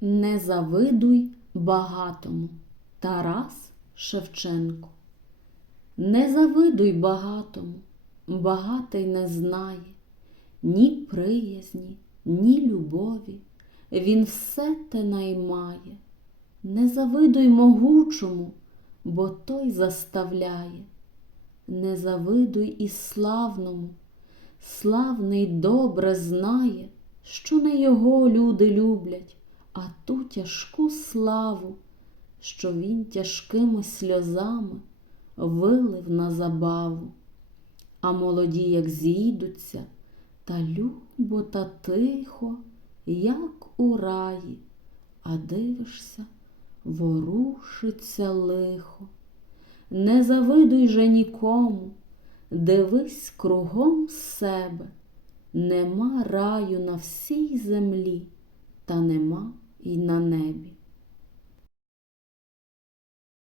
Не завидуй багатому. Тарас Шевченко. Не завидуй багатому, багатий не знає ні приязні, ні любові, він все те наймає. Не завидуй могучому, бо той заставляє. Не завидуй і славному, славний добре знає, що не його люди люблять, а ту тяжку славу, що він тяжкими сльозами вилив на забаву. А молоді, як зійдуться, та любо та тихо, як у раї, а дивишся, ворушиться лихо. Не завидуй же нікому, дивись кругом себе, нема раю на всій землі, та нема й на небі.